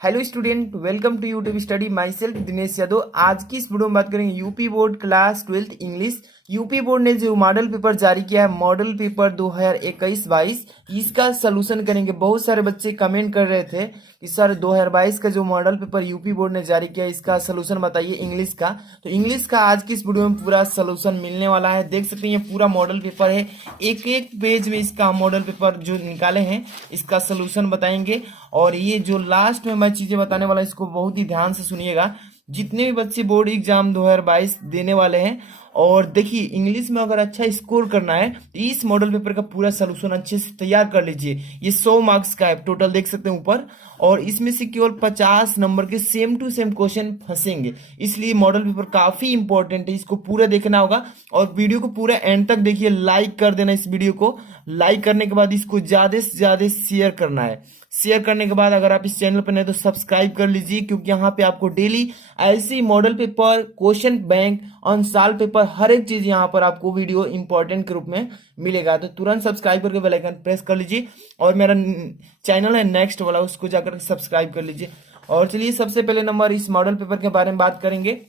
Hello student, welcome to YouTube study. Myself Dinesh Yadav. आज की इस वीडियो में बात करेंगे UP board class 12th English. UP board ने जो मॉडल पेपर जारी किया है, मॉडल पेपर 2021-22, इसका सलूशन करेंगे। बहुत सारे बच्चे कमेंट कर रहे थे कि सर 2022 का जो मॉडल पेपर यूपी बोर्ड ने जारी किया, इसका सलूशन बताइए इंग्लिश का। तो इंग्लिश का आज की इस वीडियो में पूरा सलूशन मिलने वाला है। देख सकते हैं ये पूरा मॉडल पेपर है, एक एक पेज में इसका मॉडल पेपर जो निकाले हैं इसका सलूशन बताएंगे। और ये जो लास्ट में मैं चीजें बताने वाला इसको बहुत ही ध्यान से सुनिएगा। जितने भी बच्चे बोर्ड एग्जाम 2022 देने वाले हैं, और देखिए इंग्लिश में अगर अच्छा स्कोर करना है तो इस मॉडल पेपर का पूरा सलूशन अच्छे से तैयार कर लीजिए। ये 100 मार्क्स का है टोटल, देख सकते हैं ऊपर, और इसमें से केवल 50 नंबर के सेम टू सेम क्वेश्चन फंसेंगे। इसलिए मॉडल पेपर काफी इंपॉर्टेंट है, इसको पूरा देखना होगा। और वीडियो को पूरा एंड तक देखिए, लाइक कर देना इस वीडियो को। लाइक करने के बाद इसको ज्यादा से ज्यादा शेयर करना है। शेयर करने के बाद अगर आप इस चैनल पर नए तो सब्सक्राइब कर लीजिए, क्योंकि यहाँ पे आपको डेली ऐसी model paper, question bank, unsolved paper, हर एक चीज यहाँ पर आपको वीडियो इंपॉर्टेंट के रूप में मिलेगा। तो तुरंत सब्सक्राइब करके बेल आइकन प्रेस कर लीजिए। और मेरा चैनल है नेक्स्ट वाला, उसको जाकर सब्सक्राइब कर लीजिए। और चलिए सबसे पहले नंबर इस मॉडल पेपर के बारे में बात करेंगे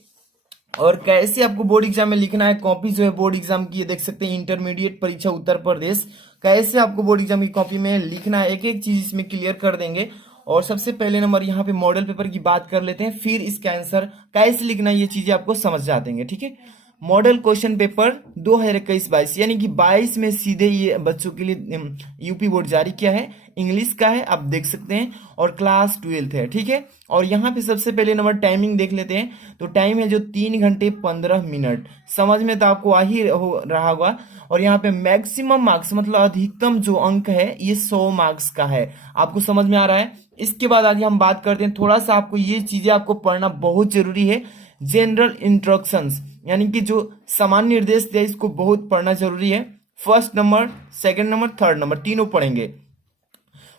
और कैसे आपको बोर्ड एग्जाम में लिखना है। कॉपी जो है बोर्ड एग्जाम की, ये देख सकते हैं, इंटरमीडिएट परीक्षा उत्तर प्रदेश, कैसे आपको बोर्ड एग्जाम की कॉपी में लिखना है, एक एक चीज इसमें क्लियर कर देंगे। और सबसे पहले नंबर यहाँ पे मॉडल पेपर की बात कर लेते हैं, फिर इसका आंसर कैसे लिखना है ये चीजें आपको समझ जा देंगे। ठीक है, मॉडल क्वेश्चन पेपर 2021-22 यानी कि 22 में सीधे ये बच्चों के लिए यूपी बोर्ड जारी किया है। इंग्लिश का है, आप देख सकते हैं, और क्लास 12th है। ठीक है, और यहाँ पे सबसे पहले नंबर टाइमिंग देख लेते हैं। तो टाइम है जो 3 घंटे 15 मिनट। समझ में तो आपको आ ही हो रहा होगा। और यहाँ पे मैक्सिमम मार्क्स मतलब अधिकतम जो अंक है ये 100 मार्क्स का है। आपको समझ में आ रहा है। इसके बाद आगे हम बात करते हैं, थोड़ा सा आपको ये चीजें आपको पढ़ना बहुत जरूरी है। जनरल इंस्ट्रक्शंस यानी कि जो सामान्य निर्देश दिया, इसको बहुत पढ़ना जरूरी है। First number, second number, third number, तीनों पढ़ेंगे।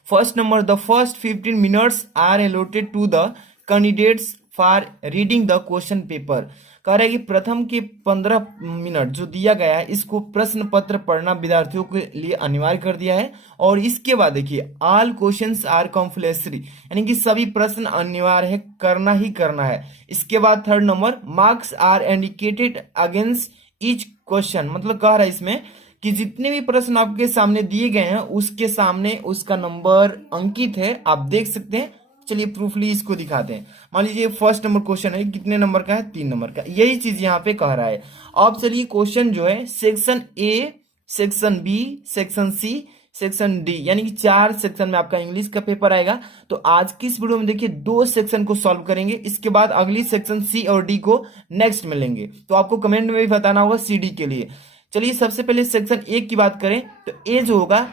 First number, the first 15 minutes are allotted to the candidates for reading the question paper. कह रहे हैं कि प्रथम के 15 मिनट जो दिया गया है, इसको प्रश्न पत्र पढ़ना विद्यार्थियों के लिए अनिवार्य कर दिया है। और इसके बाद देखिए, ऑल क्वेश्चंस आर कंपल्सरी यानी कि सभी प्रश्न अनिवार्य है, करना ही करना है। इसके बाद third number, marks are indicated against each question, मतलब कह रहा है इसमें कि जितने भी प्रश्न आपके सामने दिए गए हैं उसके सामने उसका नंबर अंकित है, आप देख सकते हैं। चलिए प्रूफली इसको दिखाते हैं। मान लीजिए फर्स्ट नंबर क्वेश्चन है, कितने नंबर का है? 3 नंबर का। यही चीज यहाँ पे कह रहा है। अब चलिए क्वेश्चन जो है, section A, section B, section C, section D, यानी कि 4 सेक्शन में आपका इंग्लिश का पेपर आएगा। तो आज की इस वीडियो में देखिए 2 सेक्शन को सॉल्व करेंगे, इसके बाद अगली सेक्शन सी और डी को नेक्स्ट में लेंगे। तो आपको कमेंट में भी बताना होगा सी डी के लिए। चलिए सबसे पहले सेक्शन ए की बात करें तो ए जो होगा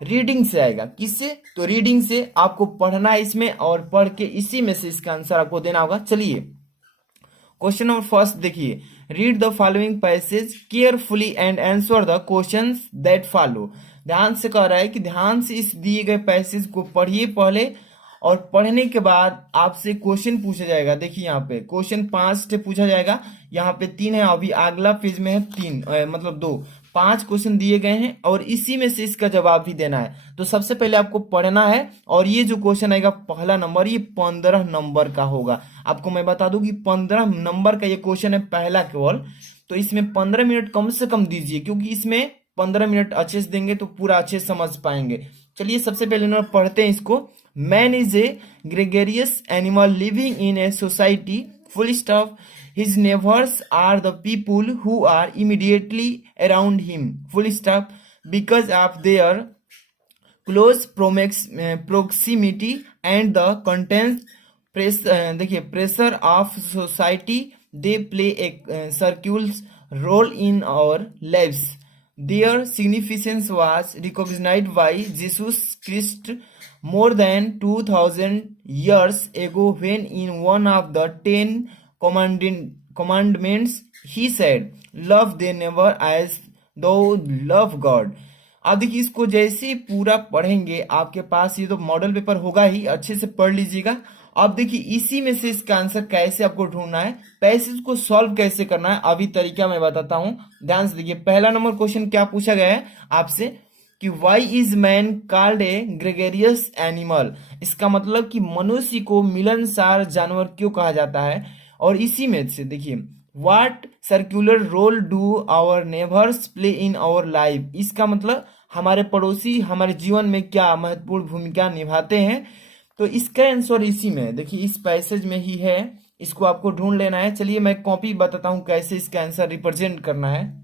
रीडिंग से आएगा। किससे? तो रीडिंग से आपको पढ़ना है इसमें, और पढ़ के इसी में से इसका आंसर आपको देना होगा। चलिए क्वेश्चन नंबर फर्स्ट देखिए, read the following passage carefully and answer the questions that follow. ध्यान से कह रहा है कि ध्यान से इस दिए गए पैसेज को पढ़िए पहले, और पढ़ने के बाद आपसे क्वेश्चन पूछा जाएगा। देखिए यहाँ पे क्वेश्चन 5 से पूछा जाएगा, यहाँ पे 3 है, अभी अगला पेज में है 3 मतलब 2, 5 क्वेश्चन दिए गए हैं और इसी में से इसका जवाब भी देना है। तो सबसे पहले आपको पढ़ना है, और ये जो क्वेश्चन आएगा पहला नंबर, ये 15 नंबर का होगा। आपको मैं बता दूं कि 15 नंबर का ये क्वेश्चन है पहला केवल। तो इसमें 15 मिनट कम से कम दीजिए, क्योंकि इसमें 15 मिनट अच्छे से देंगे तो पूरा अच्छे से समझ पाएंगे। चलिए सबसे पहले नंबर पढ़ते हैं इसको। Man is a gregarious animal living in a society, full stop. His neighbors are the people who are immediately around him, full stop, because of their close proximity and the content देखिए pressure of society, they play a circular role in our lives. Their significance was recognized by Jesus Christ more than 2000 years ago, when in one of the 10 commandments he said, love their neighbor as thou love God. अब देखिए इसको जैसे ही पूरा पढ़ेंगे, आपके पास ये तो model paper होगा ही, अच्छे से पढ़ लीजिएगा। अब देखिए इसी में से इसका आंसर कैसे आपको ढूंढना है, पैसेज को सॉल्व कैसे करना है, अभी तरीका मैं बताता हूं। ध्यान से देखिए, पहला नंबर क्वेश्चन क्या पूछा गया है आपसे कि why is man called a gregarious animal. इसका मतलब कि मनुष्य को मिलनसार जानवर क्यों कहा जाता है। और इसी में से देखिए, what circular role do our neighbours play in our life. इसका मतलब हमारे पड़ोसी हमारे जीवन में क्या महत्वपूर्ण भूमिका निभाते हैं। तो इसका आंसर इसी में है। देखिए इस पैसेज में ही है, इसको आपको ढूंढ लेना है। चलिए मैं कॉपी बताता हूँ कैसे इसका आंसर रिप्रेजेंट करना है।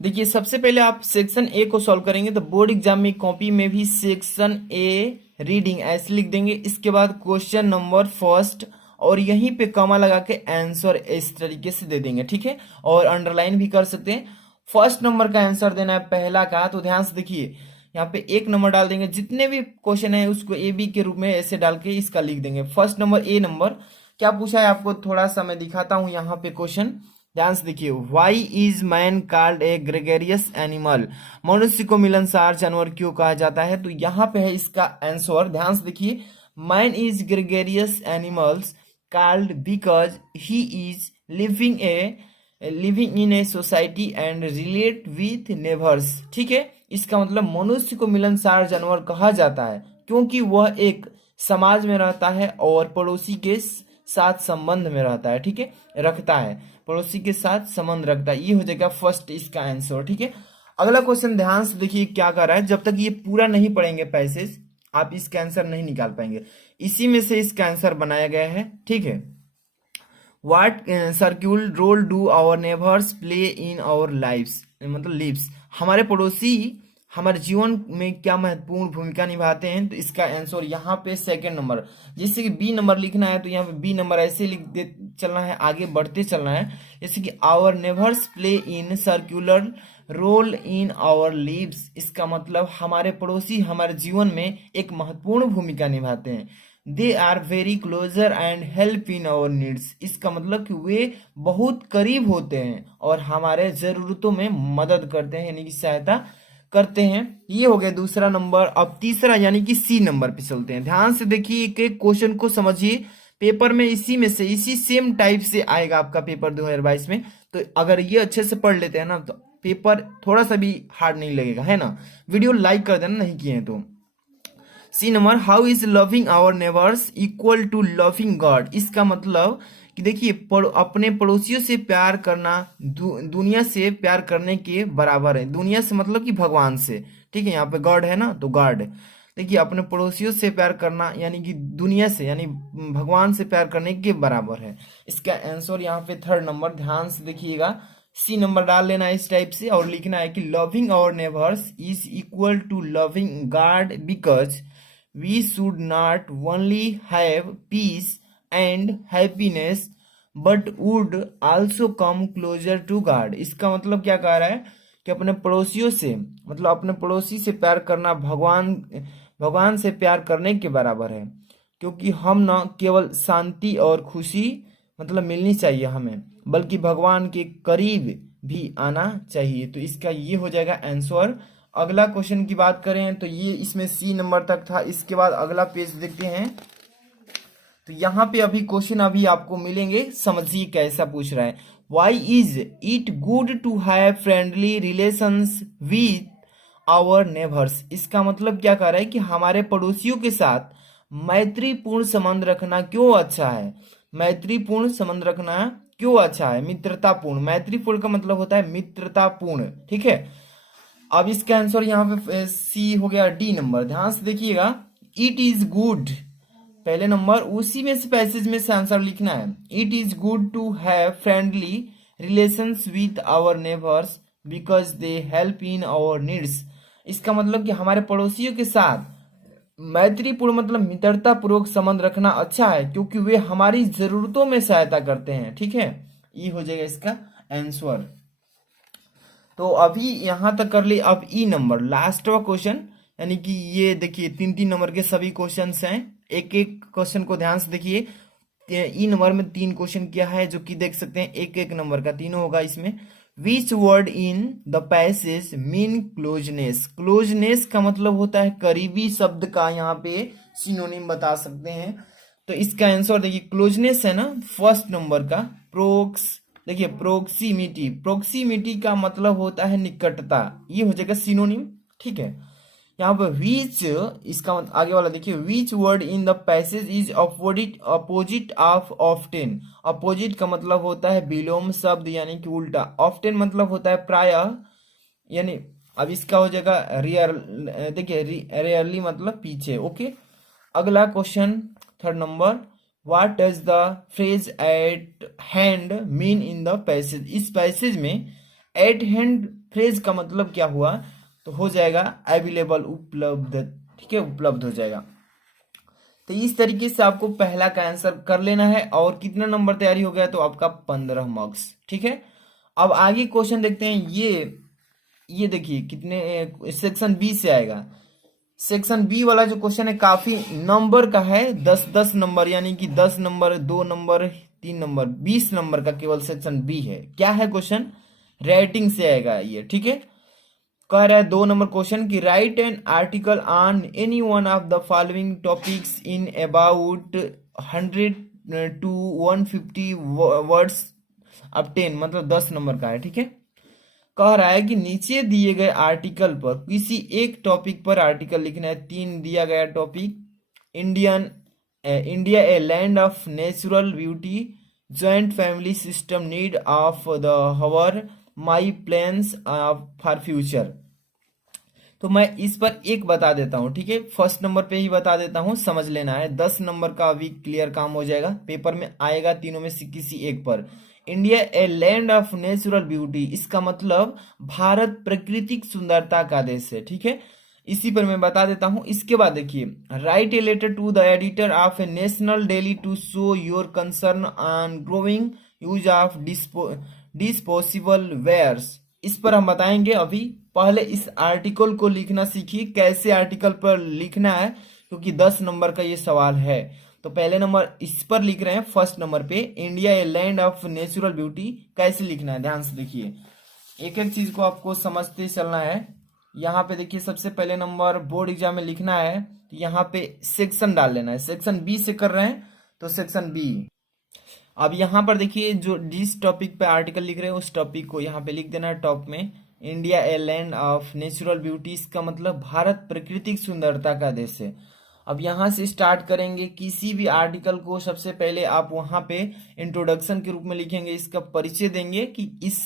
देखिए सबसे पहले आप सेक्शन ए को सॉल्व करेंगे तो बोर्ड एग्जाम में कॉपी में भी सेक्शन ए रीडिंग ऐसे लिख देंगे। इसके बाद क्वेश्चन नंबर फर्स्ट और यहीं पे कॉमा लगा के आंसर इस तरीके से दे देंगे, ठीक है। और अंडरलाइन भी कर सकते हैं। फर्स्ट नंबर का आंसर देना है पहला का, तो ध्यान से देखिए यहाँ पे 1 नंबर डाल देंगे। जितने भी क्वेश्चन है उसको ए बी के रूप में ऐसे डाल के इसका लिख देंगे। फर्स्ट नंबर ए नंबर क्या पूछा है आपको, थोड़ा सा मैं दिखाता हूँ यहाँ पे क्वेश्चन, ध्यान से देखिए। Why is man called a gregarious animal. मनुष्य को मिलनसार जानवर क्यों कहा जाता है। तो यहाँ पे है इसका आंसर, ध्यान से देखिए। Man is gregarious animals called because he is living in a society and relate with neighbours, ठीक है। इसका मतलब मनुष्य को मिलनसार जानवर कहा जाता है क्योंकि वह एक समाज में रहता है और पड़ोसी के साथ संबंध में रहता है, ठीक है, रखता है, पड़ोसी के साथ संबंध रखता है। ये हो जाएगा फर्स्ट इसका आंसर, ठीक है। अगला क्वेश्चन ध्यान से देखिए क्या कर रहा है। जब तक ये पूरा नहीं पढ़ेंगे पैसेज आप इसका आंसर नहीं निकाल पाएंगे। इसी में से इसका आंसर बनाया गया है, ठीक है। What crucial role do our neighbours play in our lives, मतलब लिव्स। हमारे पड़ोसी हमारे जीवन में क्या महत्वपूर्ण भूमिका निभाते हैं। तो इसका आंसर यहाँ पे सेकंड नंबर, जैसे कि बी नंबर लिखना है तो यहाँ पे बी नंबर ऐसे लिख दे चलना है, आगे बढ़ते चलना है। जैसे कि our neighbours play in circular role in our lives. इसका मतलब हमारे पड़ोसी हमारे जीवन में एक महत्वपूर्ण भूमिका निभाते हैं। They are very closer and help in our needs. इसका मतलब कि वे बहुत करीब होते हैं और हमारे जरूरतों में मदद करते हैं, यानी कि सहायता करते हैं। ये हो गया दूसरा नंबर। अब तीसरा यानी कि सी नंबर पे चलते हैं। ध्यान से देखिए कि क्वेश्चन को समझिए, पेपर में इसी में से इसी सेम टाइप से आएगा आपका पेपर 2022 में। तो अगर ये अच्छे से पढ़ लेते हैं ना तो पेपर थोड़ा सा भी हार्ड नहीं लगेगा, है ना। वीडियो लाइक कर देना नहीं किए हैं तो। C number, how is loving our neighbours equal to loving God. इसका मतलब कि देखिए अपने पड़ोसियों से प्यार करना दुनिया से प्यार करने के बराबर है। दुनिया से मतलब कि भगवान से, ठीक है। यहाँ पे गॉड है ना तो गॉड। देखिए अपने पड़ोसियों से प्यार करना यानी कि दुनिया से यानी भगवान से प्यार करने के बराबर है। इसका आंसर यहाँ पे थर्ड नंबर, ध्यान से देखिएगा। सी नंबर डाल लेना है इस टाइप से और लिखना है कि loving our neighbours is equal to loving God because we should not only have peace and happiness but would also come closer to God. इसका मतलब क्या कह रहा है कि अपने पड़ोसियों से मतलब अपने पड़ोसी से प्यार करना भगवान से प्यार करने के बराबर है, क्योंकि हम न केवल शांति और खुशी मतलब मिलनी चाहिए हमें, बल्कि भगवान के करीब भी आना चाहिए। तो इसका ये हो जाएगा आंसर। अगला क्वेश्चन की बात करें तो ये इसमें सी नंबर तक था। इसके बाद अगला पेज देखते हैं। तो यहाँ पे अभी क्वेश्चन अभी आपको मिलेंगे, समझिए कैसा पूछ रहा है। Why is it good to have friendly relations with our neighbours. इसका मतलब क्या कह रहा है कि हमारे पड़ोसियों के साथ मैत्रीपूर्ण संबंध रखना क्यों अच्छा है। मैत्रीपूर्ण संबंध रखना क्यों अच्छा है। मित्रतापूर्ण, मैत्रीपूर्ण का मतलब होता है मित्रतापूर्ण, ठीक है। अब इसका आंसर यहाँ पे सी हो गया। डी नंबर ध्यान से देखिएगा, इट इज गुड पहले नंबर, उसी में से पैसेज में से आंसर लिखना है। It is good to have friendly relations with our neighbours because they help in our needs. इसका मतलब कि हमारे पड़ोसियों के साथ मैत्रीपूर्ण मतलब मित्रता पूर्वक संबंध रखना अच्छा है क्योंकि वे हमारी जरूरतों में सहायता करते हैं, ठीक है। ये हो जाएगा इसका आंसर। तो अभी यहां तक कर ली। अब ई नंबर लास्ट क्वेश्चन, यानी कि ये देखिए 3-3 नंबर के सभी क्वेश्चंस हैं। एक एक क्वेश्चन को ध्यान से देखिए। ई नंबर में 3 क्वेश्चन किया है जो कि देख सकते हैं एक एक नंबर का तीनों होगा इसमें। Which word in the passage mean closeness. Closeness का मतलब होता है करीबी शब्द का यहाँ पे सिनोनिम बता सकते हैं। तो इसका आंसर देखिए क्लोजनेस है ना फर्स्ट नंबर का। प्रोक्सिमिटी, प्रोक्सिमिटी का मतलब होता है निकटता। ये हो जाएगा सिनोनिम, ठीक है। यहाँ पर विच, इसका आगे वाला देखिए, which word in the passage is opposite of often. Opposite का मतलब होता है विलोम शब्द यानी कि उल्टा, ऑफ्टेन मतलब होता है प्रायः, यानी अब इसका हो जाएगा रियर, देखिए रेयरली मतलब पीछे। ओके, अगला question third number, what does the phrase eight hand mean in the passage. इस पैसेज में एट हैंड फ्रेज का मतलब क्या हुआ, तो हो जाएगा अवेलेबल, उपलब्ध, ठीक है, उपलब्ध हो जाएगा। तो इस तरीके से आपको पहला का आंसर कर लेना है। और कितना नंबर तैयारी हो गया, तो आपका 15 मार्क्स, ठीक है। अब आगे क्वेश्चन देखते हैं। ये देखिए कितने, सेक्शन बी से आएगा। सेक्शन बी वाला जो क्वेश्चन है काफी नंबर का है, 10-10 नंबर, यानी कि 10 नंबर, 2 नंबर, 3 नंबर, 20 नंबर का केवल सेक्शन बी है। क्या है क्वेश्चन, राइटिंग से आएगा ये, ठीक है। कह रहा है 2 नंबर क्वेश्चन की right an article on any one of the following topics in about 100 to 150 words अब 10, मतलब 10 नंबर का है, ठीक है। कह रहा है कि नीचे दिए गए आर्टिकल पर किसी एक टॉपिक पर आर्टिकल लिखना है। 3 दिया गया topic, India a land of natural beauty, joint family system, need of the hour, my plans for future. तो मैं इस पर एक बता देता हूँ, ठीक है, फर्स्ट नंबर पे ही बता देता हूँ, समझ लेना है। 10 नंबर का अभी क्लियर काम हो जाएगा, पेपर में आएगा तीनों में से किसी एक पर। India a land of natural beauty, इसका मतलब भारत प्राकृतिक सुंदरता का देश है, ठीक है। इसी पर मैं बता देता हूँ। इसके बाद देखिए, write a letter to the editor of a national daily to show your concern on growing use of disposable wares. इस पर हम बताएंगे। अभी पहले इस आर्टिकल को लिखना सीखिए, कैसे आर्टिकल पर लिखना है, क्योंकि 10 नंबर का ये सवाल है। तो पहले नंबर इस पर लिख रहे हैं, फर्स्ट नंबर पे, India a land of natural beauty, कैसे लिखना है ध्यान से देखिए। एक एक चीज को आपको समझते चलना है। यहाँ पे देखिए, सबसे पहले नंबर बोर्ड एग्जाम में लिखना है, तो यहाँ पे सेक्शन डाल लेना है। सेक्शन बी से कर रहे हैं तो सेक्शन बी। अब यहाँ पर देखिए, जो जिस टॉपिक पे आर्टिकल लिख रहे हैं उस टॉपिक को यहाँ पे लिख देना है टॉप में, India a land of natural beauty, इसका मतलब भारत प्राकृतिक सुंदरता का देश है। अब यहाँ से स्टार्ट करेंगे। किसी भी आर्टिकल को सबसे पहले आप वहाँ पे इंट्रोडक्शन के रूप में लिखेंगे, इसका परिचय देंगे कि इस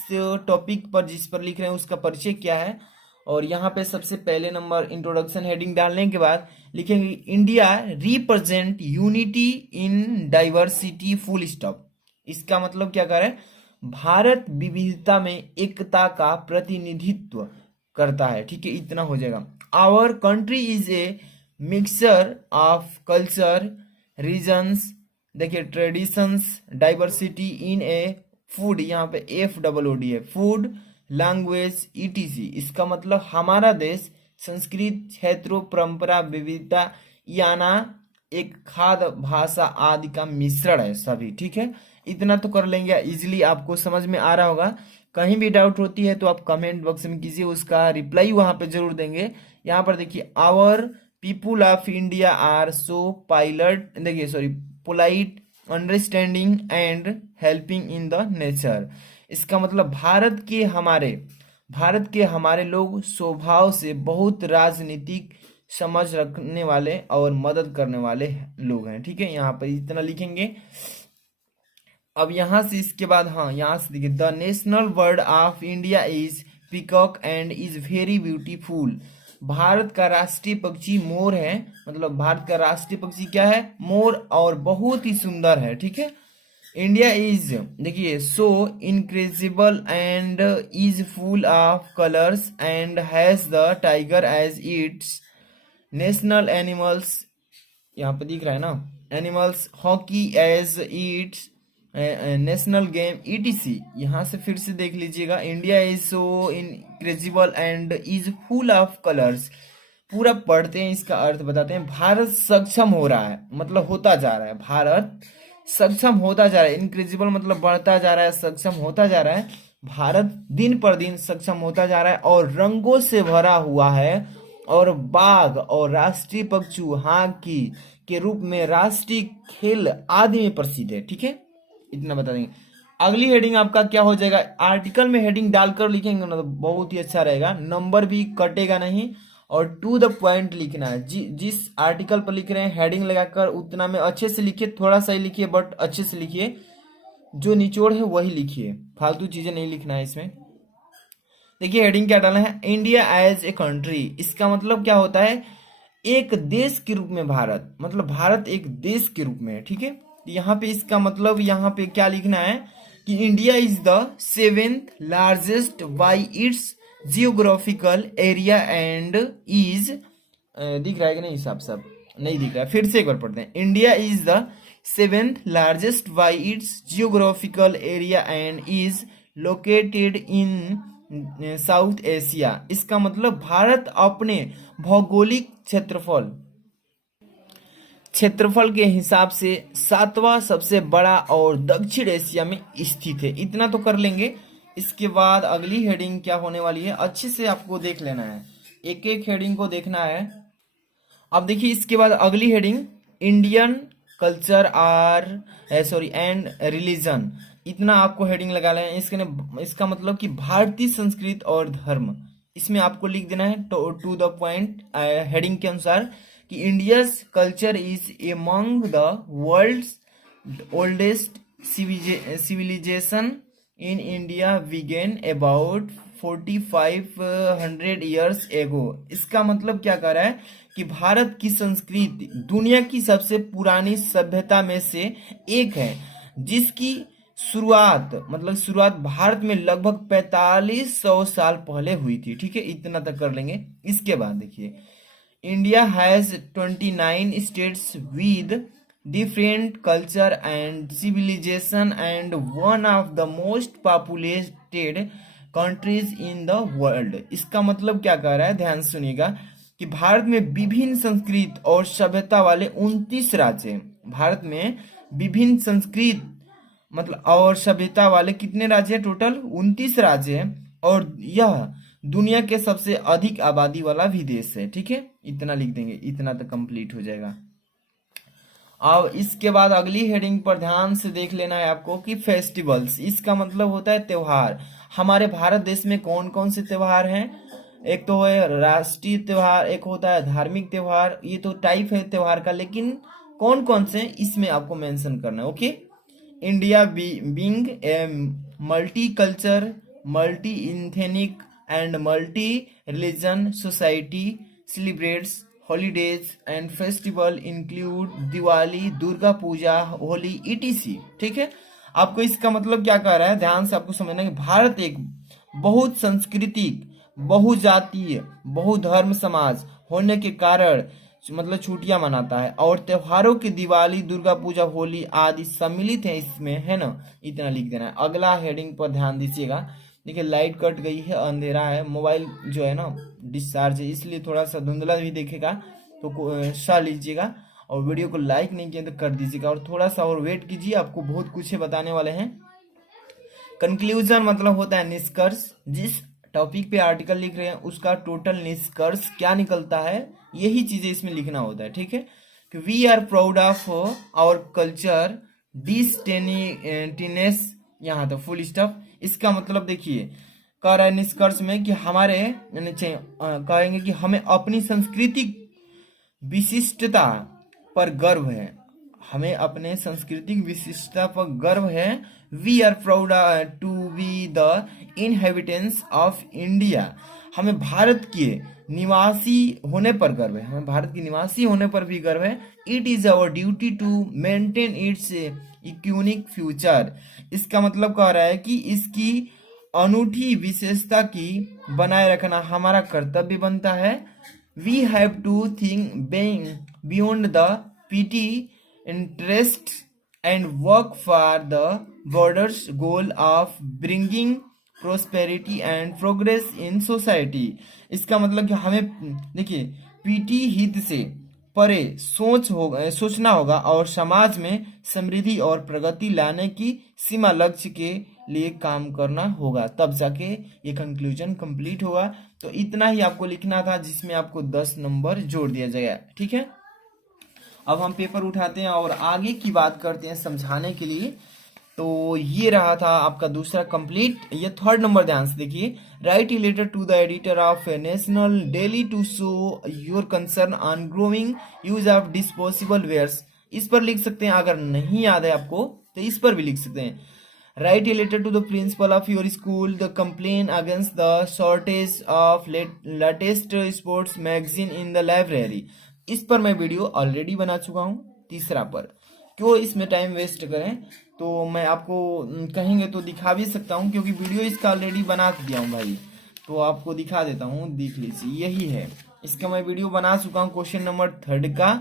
टॉपिक पर जिस पर लिख रहे हैं उसका परिचय क्या है। और यहाँ पे सबसे पहले नंबर इंट्रोडक्शन हेडिंग डालने के बाद लिखेंगे India represent unity in diversity, full stop. इसका मतलब क्या कर रहे हैं, भारत विविधता में एकता का प्रतिनिधित्व करता है, ठीक है, इतना हो जाएगा। Our country is a mixture of culture, regions, देखिए traditions, diversity in a food, यहाँ पे FOOD है, फूड, लैंग्वेज, ETC। इसका मतलब हमारा देश संस्कृत, क्षेत्रों, परंपरा, विविधता, याना एक खाद्य, भाषा आदि का मिश्रण है सभी, ठीक है। इतना तो कर लेंगे, इजिली आपको समझ में आ रहा होगा। कहीं भी डाउट होती है तो आप कमेंट बॉक्स में कीजिए, उसका रिप्लाई वहां पे जरूर देंगे। यहाँ पर देखिए, our people of India are so pilot, देखिए sorry, polite, understanding and helping in the nature. इसका मतलब भारत के हमारे लोग स्वभाव से बहुत राजनीतिक समझ रखने वाले और मदद करने वाले लोग हैं, ठीक है। यहाँ पर इतना लिखेंगे। अब यहाँ से इसके बाद, हाँ, यहाँ से देखिए, the national bird of India is peacock and is very beautiful. Bharat का राष्ट्रीय पक्षी मोर है, मतलब भारत का राष्ट्रीय पक्षी क्या है, मोर, और बहुत ही सुंदर है, ठीक है। इंडिया इज, देखिए, so incredible and is full of colours and has the tiger as its national animals, यहाँ पे दिख रहा है ना, animals, hockey as its national game, ETC। यहाँ से फिर से देख लीजिएगा, India is so incredible and is full of colours. पूरा पढ़ते हैं, इसका अर्थ बताते हैं। भारत सक्षम हो रहा है, मतलब होता जा रहा है, भारत सक्षम होता जा रहा है। इनक्रेजिबल मतलब बढ़ता जा रहा है, सक्षम होता जा रहा है। भारत दिन पर दिन सक्षम होता जा रहा है और रंगों से भरा हुआ है, और बाघ और राष्ट्रीय पक्षी हॉकी के रूप में राष्ट्रीय खेल आदि में प्रसिद्ध है, ठीक है। इतना बता देंगे। अगली हेडिंग आपका क्या हो जाएगा, आर्टिकल में हेडिंग डालकर लिखेंगे ना तो बहुत ही अच्छा रहेगा, नंबर भी कटेगा नहीं और टू द पॉइंट लिखना है। जिस आर्टिकल पर लिख रहे हैं हेडिंग लगाकर उतना में अच्छे से लिखिए, थोड़ा सा ही लिखिए बट अच्छे से लिखिए, जो निचोड़ है वही लिखिए, फालतू चीजें नहीं लिखना है इसमें। देखिए हेडिंग क्या डाला है, इंडिया एज ए कंट्री। इसका मतलब क्या होता है, एक देश के रूप में भारत, मतलब भारत एक देश के रूप में है, ठीक है। यहाँ पे इसका मतलब यहाँ पे क्या लिखना है कि India is the 7th largest by its geographical area and is, दिख रहा है कि नहीं, साफ साफ नहीं दिख रहा है, फिर से एक बार पढ़ते हैं। India is the 7th largest by its geographical area and is located in south Asia. इसका मतलब भारत अपने भौगोलिक क्षेत्रफल के हिसाब से 7वां सबसे बड़ा और दक्षिण एशिया में स्थित है। इतना तो कर लेंगे। इसके बाद अगली हेडिंग क्या होने वाली है, अच्छे से आपको देख लेना है, एक एक हेडिंग को देखना है। अब देखिए इसके बाद अगली heading, Indian culture and religion. इतना आपको हेडिंग लगा लें। इसका मतलब कि भारतीय संस्कृति और धर्म, इसमें आपको लिख देना है टू द पॉइंट हेडिंग के अनुसार कि India's culture is among the world's oldest civilization in India began about 4500 years ago. इसका मतलब क्या कह रहा है कि भारत की संस्कृति दुनिया की सबसे पुरानी सभ्यता में से एक है, जिसकी शुरुआत भारत में लगभग 4500 साल पहले हुई थी, ठीक है। इतना तक कर लेंगे। इसके बाद देखिए, India has 29 states with different culture and civilization and one of the most populated countries in the world। इसका मतलब क्या कह रहा है, ध्यान सुनिएगा कि भारत में विभिन्न संस्कृति और सभ्यता वाले 29 राज्य हैं। भारत में विभिन्न संस्कृति मतलब और सभ्यता वाले कितने राज्य हैं, टोटल 29 राज्य हैं, और यह दुनिया के सबसे अधिक आबादी वाला भी देश है, ठीक है। इतना लिख देंगे, इतना तो कंप्लीट हो जाएगा। अब इसके बाद अगली हेडिंग पर ध्यान से देख लेना है आपको कि फेस्टिवल्स। इसका मतलब होता है त्योहार। हमारे भारत देश में कौन कौन से त्योहार हैं, एक तो है राष्ट्रीय त्योहार, एक होता है धार्मिक त्योहार। ये तो टाइप है त्योहार का, लेकिन कौन कौन से इसमें आपको मेंशन करना है, okay. India being a multi culture, multi ethnic and multi religion society celebrates holidays and festival include Diwali, Durga Puja, Holi ETC, ठीक है। आपको इसका मतलब क्या कह रहा है, ध्यान से आपको समझना है कि भारत एक बहुत सांस्कृतिक, बहुजातीय, बहुधर्म समाज होने के कारण मतलब छुट्टियां मनाता है, और त्योहारों की दिवाली, दुर्गा पूजा, होली आदि सम्मिलित है इसमें, है ना। इतना लिख देना है। अगला हेडिंग पर ध्यान दीजिएगा। देखिए लाइट कट गई है, अंधेरा है, मोबाइल जो है ना डिस्चार्ज है, इसलिए थोड़ा सा धुंधला भी देखेगा, तो सह लीजिएगा। और वीडियो को लाइक नहीं किया तो कर दीजिएगा, और थोड़ा सा और वेट कीजिए, आपको बहुत कुछ बताने वाले हैं। कंक्लूजन मतलब होता है निष्कर्ष। जिस टॉपिक पे आर्टिकल लिख रहे हैं उसका टोटल निष्कर्ष क्या निकलता है, यही चीजें इसमें लिखना होता है, ठीक है। कि we are proud of our culture distinctness, यहाँ तो फुल स्टॉप। इसका मतलब देखिए कह रहा है निष्कर्ष में कि हमारे कहेंगे कि हमें अपनी सांस्कृतिक विशिष्टता पर गर्व है, हमें अपने सांस्कृतिक विशिष्टता पर गर्व है। We are proud to be the inhabitants of India, हमें भारत के निवासी होने पर गर्व है, हमें भारत के निवासी होने पर भी गर्व है। It is our duty to maintain its unique future. इसका मतलब कह रहा है कि इसकी अनूठी विशेषता की बनाए रखना हमारा कर्तव्य बनता है। We have to think beyond the petty interest and work for the broader goal of bringing prosperity and progress in society. इसका मतलब कि हमें देखिए पीटी हित से परे सोचना होगा और समाज में समृद्धि और प्रगति लाने की सीमा लक्ष्य के लिए काम करना होगा, तब जाके ये कंक्लूजन कंप्लीट होगा। तो इतना ही आपको लिखना था, जिसमें आपको 10 नंबर जोड़ दिया जाएगा, ठीक है। अब हम पेपर उठाते हैं और आगे की बात करते हैं समझाने के लिए। तो ये रहा था आपका दूसरा कंप्लीट। ये थर्ड नंबर ध्यान से देखिए, write a letter to the editor of national daily to show your concern on growing use of disposable wares. इस पर लिख सकते हैं, अगर नहीं याद है आपको तो इस पर भी लिख सकते हैं। Write a letter to the principal of your school the complain against the shortage of latest sports magazine in the library. इस पर मैं वीडियो ऑलरेडी बना चुका हूँ। तीसरा पर क्यों इसमें टाइम वेस्ट करें, तो मैं आपको कहेंगे तो दिखा भी सकता हूँ, क्योंकि वीडियो इसका ऑलरेडी बना दिया हूँ भाई। तो आपको दिखा देता हूँ, देख लीजिए, यही है, इसका मैं वीडियो बना चुका हूँ। क्वेश्चन नंबर 3 का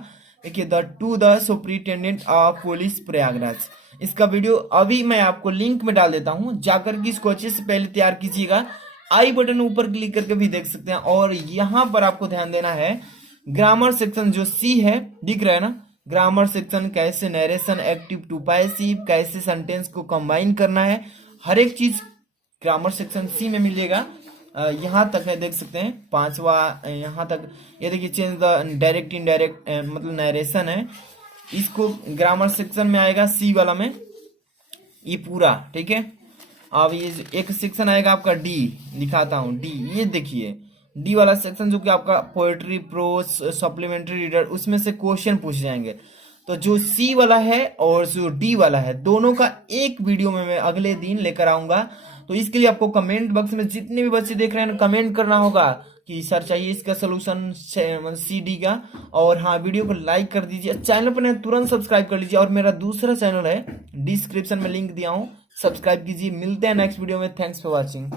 देखिए, the two the superintendent of police Prayagraj. इसका वीडियो अभी मैं आपको लिंक में डाल देता हूँ, जाकर के इसको अच्छे से पहले तैयार कीजिएगा। आई बटन ऊपर क्लिक करके भी देख सकते हैं। और यहाँ पर आपको ध्यान देना है, ग्रामर सेक्शन जो सी है, दिख रहा है ना, ग्रामर सेक्शन, कैसे नरेशन एक्टिव टू पैसिव, कैसे सेंटेंस को कंबाइन करना है, हर एक चीज ग्रामर सेक्शन सी में मिलेगा। यहाँ तक है, देख सकते हैं, 5वां यहाँ तक। ये देखिए, चेंज द डायरेक्ट इनडायरेक्ट मतलब नरेशन है, इसको ग्रामर सेक्शन में आएगा, सी वाला में ये पूरा, ठीक है। अब ये एक सेक्शन आएगा आपका डी, दिखाता हूँ डी, ये देखिए डी वाला सेक्शन जो कि आपका पोएट्री, प्रोज, सप्लीमेंट्री रीडर, उसमें से क्वेश्चन पूछ जाएंगे। तो जो सी वाला है और जो डी वाला है, दोनों का एक वीडियो में मैं अगले दिन लेकर आऊंगा। तो इसके लिए आपको कमेंट बॉक्स में जितने भी बच्चे देख रहे हैं कमेंट करना होगा कि सर चाहिए इसका सोल्यूशन सी डी का। और हाँ, वीडियो को लाइक कर दीजिए, चैनल पर तुरंत सब्सक्राइब कर लीजिए। और मेरा दूसरा चैनल है, डिस्क्रिप्शन में लिंक दिया हूँ, सब्सक्राइब कीजिए। मिलते हैं नेक्स्ट वीडियो में। Thanks for watching.